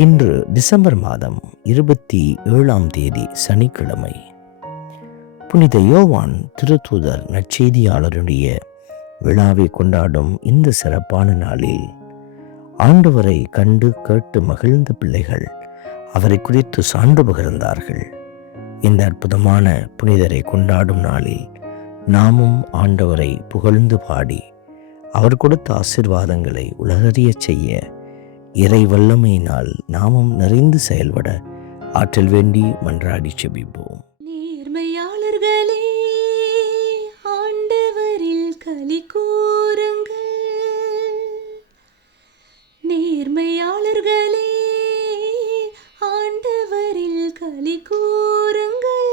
இன்று டிசம்பர் மாதம் இருபத்தி ஏழாம் தேதி சனிக்கிழமை. புனித யோவான் திருத்தூதர் நற்செய்தியாளருடைய விழாவை கொண்டாடும் இந்த சிறப்பான நாளில் ஆண்டவரை கண்டு கேட்டு மகிழ்ந்த பிள்ளைகள் அவரை குறித்து சான்று பகிர்ந்தார்கள். இந்த அற்புதமான புனிதரை கொண்டாடும் நாளில் நாமும் ஆண்டவரை புகழ்ந்து பாடி அவர் கொடுத்த ஆசிர்வாதங்களை உலகறியச் செய்ய இறை வல்லமையினால் நாமும் நிறைந்து செயல்பட ஆற்றல் வேண்டி மன்றாடி செபிப்போம். நேர்மையாளர்களே ஆண்டவரில் கூறுங்கள். நேர்மையாளர்களே ஆண்டவரில் களி கூறுங்கள்.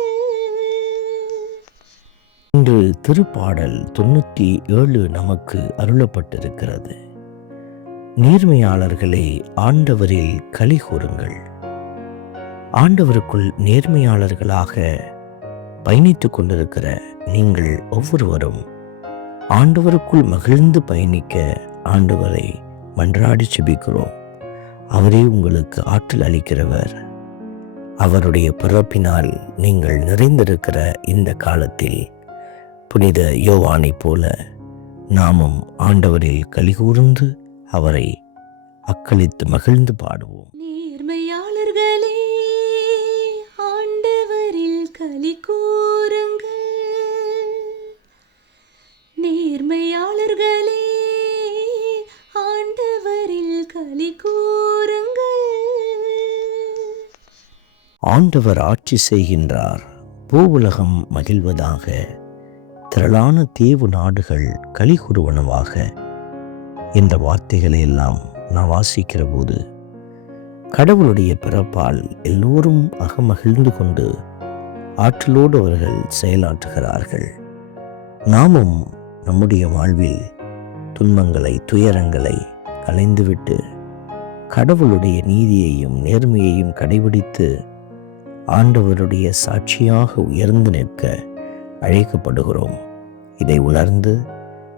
இன்று திருப்பாடல் தொண்ணூற்றி ஏழு நமக்கு அருளப்பட்டிருக்கிறது. நேர்மையாளர்களே ஆண்டவரில் களி கூறுங்கள். ஆண்டவருக்குள் நேர்மையாளர்களாக பயணித்துக் கொண்டிருக்கிற நீங்கள் ஒவ்வொருவரும் ஆண்டவருக்குள் மகிழ்ந்து பயணிக்க ஆண்டவரை மன்றாடி செபிக்கிறோம். அவரே உங்களுக்கு ஆற்றல் அளிக்கிறவர். அவருடைய பிறப்பினால் நீங்கள் நிறைந்திருக்கிற இந்த காலத்தில் புனித யோவானைப் போல நாமும் ஆண்டவரில் கலிகூர்ந்து அவரை அக்களித்து மகிழ்ந்து பாடுவோம். நேர்மையாளர்களே ஆண்டவரில் களி கூறுங்கள். நேர்மையாளர்களே ஆண்டவரில் களி கூறுங்கள். ஆண்டவர் ஆட்சி செய்கின்றார் பூவுலகம் மகிழ்வதாக திரளான தீவு நாடுகள் கலிகுருவனவாக என்ற வார்த்தைகளை எல்லாம் நான் வாசிக்கிற போது கடவுளுடைய பிறப்பால் எல்லோரும் அகமகிழ்ந்து கொண்டு ஆற்றலோடு அவர்கள் செயலாற்றுகிறார்கள். நாமும் நம்முடைய வாழ்வில் துன்பங்களை துயரங்களை கலைந்துவிட்டு கடவுளுடைய நீதியையும் நேர்மையையும் கடைபிடித்து ஆண்டவருடைய சாட்சியாக உயர்ந்து நிற்க அழைக்கப்படுகிறோம். இதை உணர்ந்து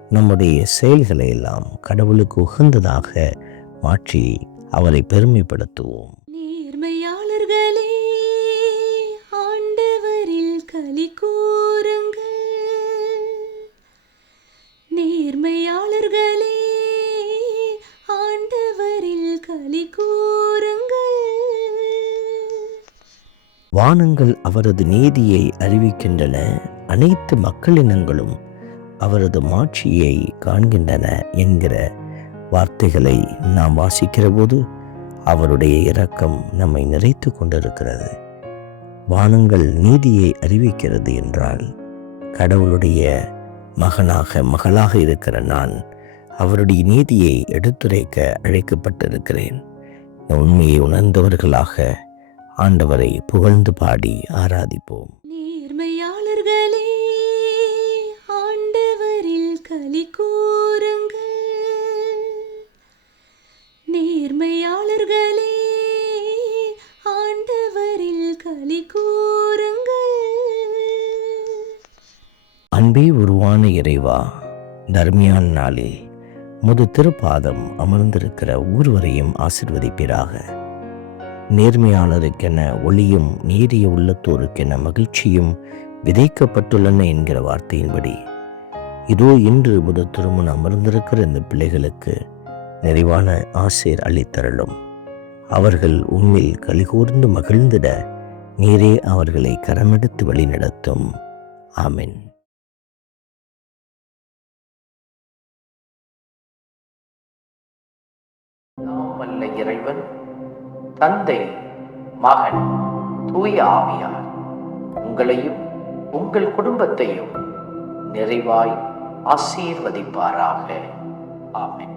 நம்முடைய செயல்களை எல்லாம் கடவுளுக்கு உகந்ததாக மாற்றி அவரை பெருமைப்படுத்துவோம். நேர்மையாளர்களே ஆண்டவரில் கலி நேர்மையாளர்களே ஆண்டவரில் கலி வானங்கள் அவரது நீதியை அறிவிக்கின்றன. அனைத்து மக்களினங்களும் அவரது மாட்சியை காண்கின்றன என்கிற வார்த்தைகளை நாம் வாசிக்கிற போது அவருடைய இரக்கம் நம்மை நிறைத்து கொண்டிருக்கிறது. வானங்கள் நீதியை அறிவிக்கிறது என்றால் கடவுளுடைய மகனாக மகளாக இருக்கிற நான் அவருடைய நீதியை எடுத்துரைக்க அழைக்கப்பட்டிருக்கிறேன். உண்மையை உணர்ந்தவர்களாக ஆண்டவரை புகழ்ந்து பாடி ஆராதிப்போம். நேர்மையாளர்களே அன்பே உருவான இறைவா தர்மியான் நாளில் முது திருப்பாதம் அமர்ந்திருக்கிற ஒருவரையும் ஆசிர்வதிப்பீராக. நேர்மையாளருக்கென ஒளியும் நீரிய உள்ளத்தோருக்கென மகிழ்ச்சியும் விதைக்கப்பட்டுள்ளன என்கிற வார்த்தையின்படி இதோ இன்று முத திருமணம் அமர்ந்திருக்கிற இந்த பிள்ளைகளுக்கு நிறைவான ஆசீர் அளித்தருளும். அவர்கள் உண்மையில் கலிகூர்ந்து மகிழ்ந்திட நீரே அவர்களை கரமெடுத்து வழிநடத்தும். ஆமென். எல்லாம் வல்ல இறைவன் தந்தை மகன் தூய ஆவியார் உங்களையும் உங்கள் குடும்பத்தையும் நிறைவாய் ஆசீர்வதிப்பாராக. ஆமென்.